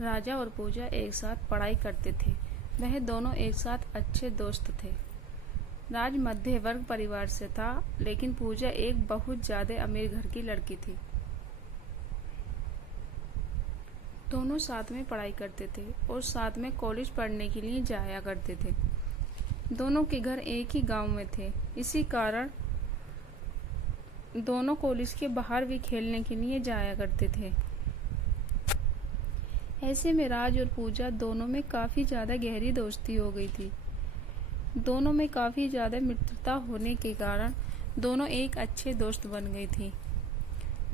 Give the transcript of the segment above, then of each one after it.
राजा और पूजा एक साथ पढ़ाई करते थे। वह दोनों एक साथ अच्छे दोस्त थे। राज मध्य वर्ग परिवार से था, लेकिन पूजा एक बहुत ज्यादा अमीर घर की लड़की थी। दोनों साथ में पढ़ाई करते थे और साथ में कॉलेज पढ़ने के लिए जाया करते थे। दोनों के घर एक ही गांव में थे, इसी कारण दोनों कॉलेज के बाहर भी खेलने के लिए जाया करते थे। ऐसे में राज और पूजा दोनों में काफी ज्यादा गहरी दोस्ती हो गई थी। दोनों में काफी ज्यादा मित्रता होने के कारण दोनों एक अच्छे दोस्त बन गई थी।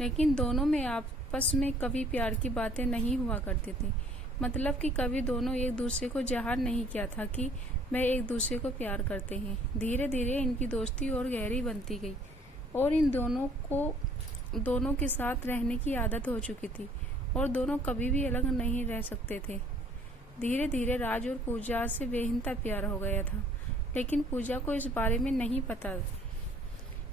लेकिन दोनों में आपस में कभी प्यार की बातें नहीं हुआ करती थी। मतलब कि कभी दोनों एक दूसरे को ज़ाहिर नहीं किया था कि वह एक दूसरे को प्यार करते हैं। धीरे धीरे इनकी दोस्ती और गहरी बनती गई और इन दोनों को दोनों के साथ रहने की आदत हो चुकी थी और दोनों कभी भी अलग नहीं रह सकते थे। धीरे धीरे राज और पूजा से बेहिंता प्यार हो गया था, लेकिन पूजा को इस बारे में नहीं पता।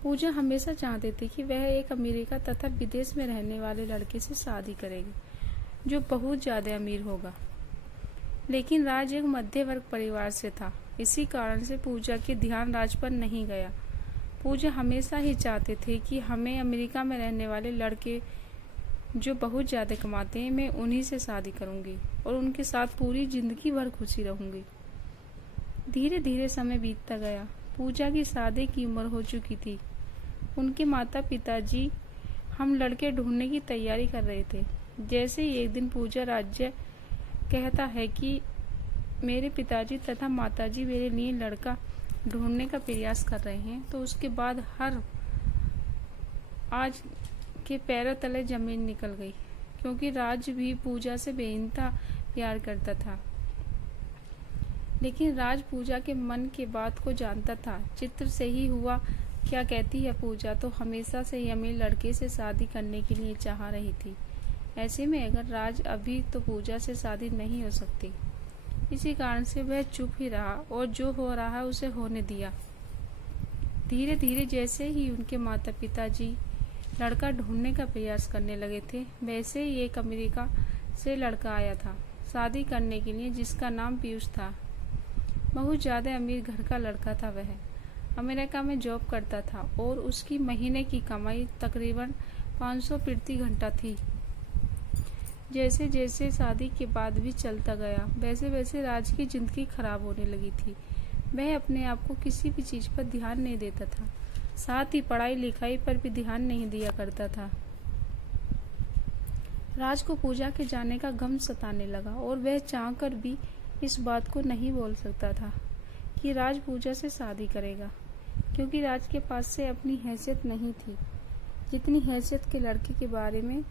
पूजा हमेशा चाहती थी कि वह एक अमेरिका तथा विदेश में रहने वाले लड़के से शादी करेगी जो बहुत ज्यादा अमीर होगा। लेकिन राज एक मध्य वर्ग परिवार से था, इसी कारण से पूजा के ध्यान राज पर नहीं गया। पूजा हमेशा ही चाहते थे कि हमें अमेरिका में रहने वाले लड़के जो बहुत ज्यादा कमाते हैं, मैं उन्हीं से शादी करूंगी और उनके साथ पूरी जिंदगी भर खुशी रहूंगी। धीरे धीरे समय बीतता गया। पूजा की शादी की उम्र हो चुकी थी। उनके माता पिताजी हम लड़के ढूंढने की तैयारी कर रहे थे। जैसे ही एक दिन पूजा राज्य कहता है कि मेरे पिताजी तथा माताजी मेरे लिए लड़का ढूंढने का प्रयास कर रहे हैं, तो उसके बाद आज के पैरों तले जमीन निकल गई, क्योंकि राज भी पूजा से बेइंतहा प्यार करता था। लेकिन राज पूजा के मन की बात को जानता था। चित्र से ही हुआ। क्या कहती है पूजा तो हमेशा से ही अमीर लड़के से शादी करने के लिए चाह रही थी। ऐसे में अगर राज अभी तो पूजा से शादी नहीं हो सकती, इसी कारण से वह चुप ही रहा और जो हो रहा है उसे होने दिया। धीरे धीरे जैसे ही उनके माता पिताजी लड़का ढूंढने का प्रयास करने लगे थे, वैसे ही एक अमेरिका से लड़का आया था शादी करने के लिए, जिसका नाम पीयूष था। बहुत ज्यादा अमीर घर का लड़का था। वह अमेरिका में जॉब करता था और उसकी महीने की कमाई तकरीबन 500 प्रति घंटा थी। जैसे जैसे शादी के बाद भी चलता गया, वैसे वैसे राज की जिंदगी खराब होने लगी थी। वह अपने आप को किसी भी चीज पर ध्यान नहीं देता था, साथ ही पढ़ाई लिखाई पर भी ध्यान नहीं दिया करता था। राज को पूजा के जाने का गम सताने लगा और वह चाहकर भी इस बात को नहीं बोल सकता था कि राज पूजा से शादी करेगा, क्योंकि राज के पास से अपनी हैसियत नहीं थी जितनी हैसियत के लड़के के बारे में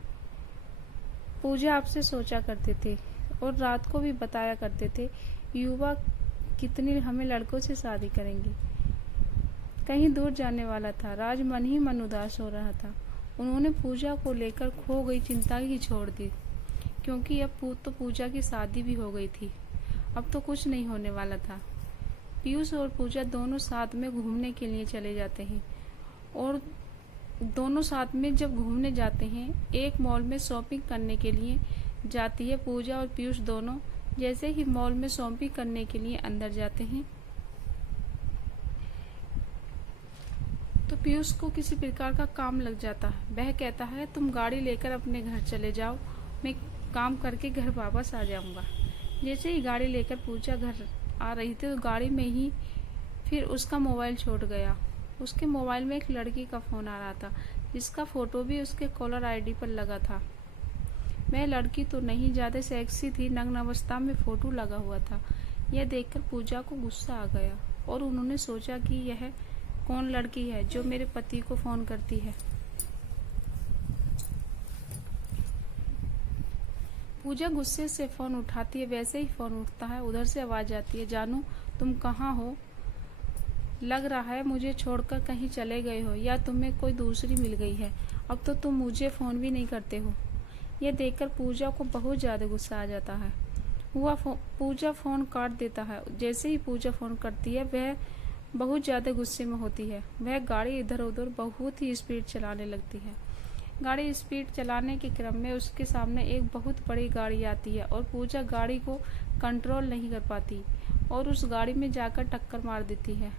पूजा आपसे सोचा करते थे और रात को भी बताया करते थे। युवा कितने हमें लड़कों से शादी करेंगे। कहीं दूर जाने वाला था। राज मन ही मन उदास हो रहा था। उन्होंने पूजा को लेकर खो गई चिंता ही छोड़ दी, क्योंकि अब तो पूजा की शादी भी हो गई थी। अब तो कुछ नहीं होने वाला था। पीयूष और पूजा दोनों साथ में घूमने के लिए चले जाते हैं और दोनों साथ में जब घूमने जाते हैं, एक मॉल में शॉपिंग करने के लिए जाती है पूजा और पीयूष दोनों। जैसे ही मॉल में शॉपिंग करने के लिए अंदर जाते हैं, तो पीयूष को किसी प्रकार का काम लग जाता है। वह कहता है तुम गाड़ी लेकर अपने घर चले जाओ, मैं काम करके घर वापस आ जाऊंगा। जैसे ही गाड़ी लेकर पूजा घर आ रही थी, तो गाड़ी में ही फिर उसका मोबाइल छूट गया। उसके मोबाइल में एक लड़की का फोन आ रहा था, जिसका फोटो भी उसके कॉलर आईडी पर लगा था। वह लड़की तो नहीं ज्यादा सेक्सी थी, नग्न अवस्था में फोटो लगा हुआ था। यह देखकर पूजा को गुस्सा आ गया और उन्होंने सोचा कि यह कौन लड़की है जो मेरे पति को फोन करती है। पूजा गुस्से से फोन उठाती है। वैसे ही फोन उठता है, उधर से आवाज आती है, जानू तुम कहाँ हो? लग रहा है मुझे छोड़कर कहीं चले गए हो या तुम्हें कोई दूसरी मिल गई है। अब तो तुम मुझे फोन भी नहीं करते हो। यह देखकर पूजा को बहुत ज्यादा गुस्सा आ जाता है। पूजा फोन काट देता है। जैसे ही पूजा फोन करती है, वह बहुत ज्यादा गुस्से में होती है। वह गाड़ी इधर उधर बहुत ही स्पीड चलाने लगती है। गाड़ी स्पीड चलाने के क्रम में उसके सामने एक बहुत बड़ी गाड़ी आती है और पूजा गाड़ी को कंट्रोल नहीं कर पाती और उस गाड़ी में जाकर टक्कर मार देती है।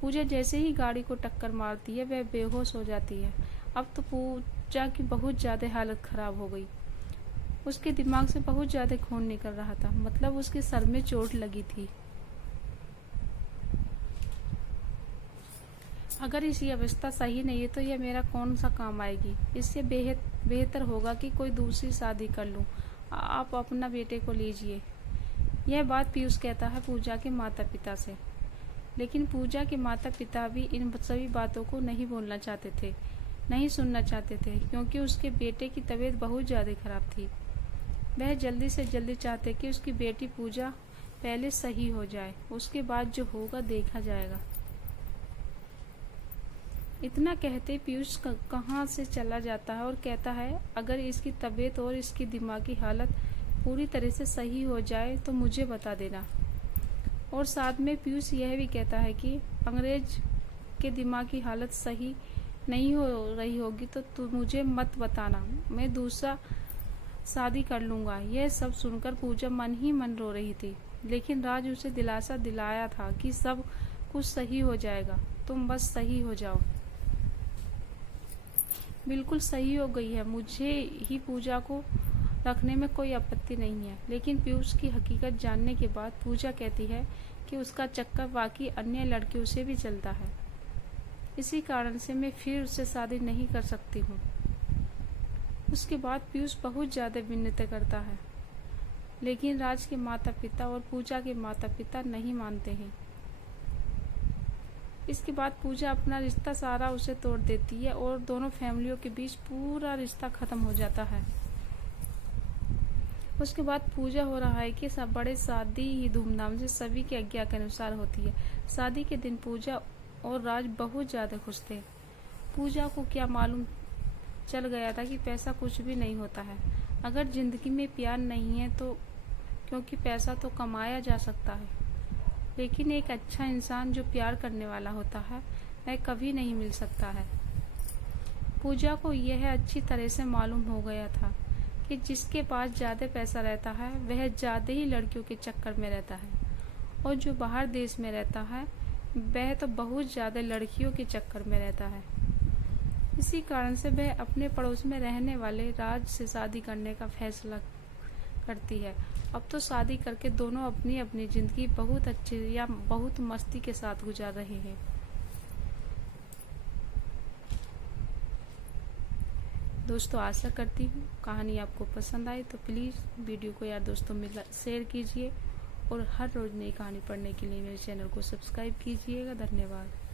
पूजा जैसे ही गाड़ी को टक्कर मारती है वह बेहोश हो जाती है। अब तो पूजा की बहुत ज़्यादा हालत खराब हो गई। उसके दिमाग से बहुत ज़्यादा खून निकल रहा था, मतलब उसके सर में चोट लगी थी। अगर इसकी अवस्था सही नहीं है तो यह मेरा कौन सा काम आएगी। इससे बेहतर होगा कि कोई दूसरी शादी कर लूं। आप अपना बेटे को लीजिए। यह बात पीयूष कहता है पूजा के माता पिता से। लेकिन पूजा के माता पिता भी इन सभी बातों को नहीं बोलना चाहते थे, नहीं सुनना चाहते थे, क्योंकि उसके बेटे की तबीयत बहुत ज़्यादा खराब थी। वह जल्दी से जल्दी चाहते कि उसकी बेटी पूजा पहले सही हो जाए, उसके बाद जो होगा देखा जाएगा। इतना कहते पीयूष कहाँ से चला जाता है और कहता है अगर इसकी तबीयत और इसकी दिमागी हालत पूरी तरह से सही हो जाए तो मुझे बता देना। और साथ में पीयूष यह भी कहता है कि अंग्रेज के दिमाग की हालत सही नहीं हो रही होगी तो तू मुझे मत बताना, मैं दूसरा शादी कर लूँगा। यह सब सुनकर पूजा मन ही मन रो रही थी, लेकिन राज उसे दिलासा दिलाया था कि सब कुछ सही हो जाएगा, तुम बस सही हो जाओ। बिल्कुल सही हो गई है, मुझे ही पूजा को रखने में कोई आपत्ति नहीं है। लेकिन पीयूष की हकीकत जानने के बाद पूजा कहती है कि उसका चक्कर वाकई अन्य लड़कियों से भी चलता है। इसी कारण से मैं फिर उससे शादी नहीं कर सकती हूँ। उसके बाद पीयूष बहुत ज़्यादा विनती करता है, लेकिन राज के माता पिता और पूजा के माता पिता नहीं मानते हैं। इसके बाद पूजा अपना रिश्ता सारा उसे तोड़ देती है और दोनों फैमिलियों के बीच पूरा रिश्ता खत्म हो जाता है। उसके बाद पूजा हो रहा है कि सब बड़े शादी ही धूमधाम से सभी की आज्ञा के अनुसार होती है। शादी के दिन पूजा और राज बहुत ज़्यादा खुश थे। पूजा को क्या मालूम चल गया था कि पैसा कुछ भी नहीं होता है। अगर जिंदगी में प्यार नहीं है तो क्योंकि पैसा तो कमाया जा सकता है, लेकिन एक अच्छा इंसान जो प्यार करने वाला होता है वह कभी नहीं मिल सकता है। पूजा को यह अच्छी तरह से मालूम हो गया था कि जिसके पास ज़्यादा पैसा रहता है वह ज़्यादा ही लड़कियों के चक्कर में रहता है, और जो बाहर देश में रहता है वह तो बहुत ज़्यादा लड़कियों के चक्कर में रहता है। इसी कारण से वह अपने पड़ोस में रहने वाले राज से शादी करने का फैसला करती है। अब तो शादी करके दोनों अपनी अपनी जिंदगी बहुत अच्छे या बहुत मस्ती के साथ गुजार रहे हैं। दोस्तों, आशा करती हूँ कहानी आपको पसंद आई, तो प्लीज़ वीडियो को यार दोस्तों में शेयर कीजिए और हर रोज़ नई कहानी पढ़ने के लिए मेरे चैनल को सब्सक्राइब कीजिएगा। धन्यवाद।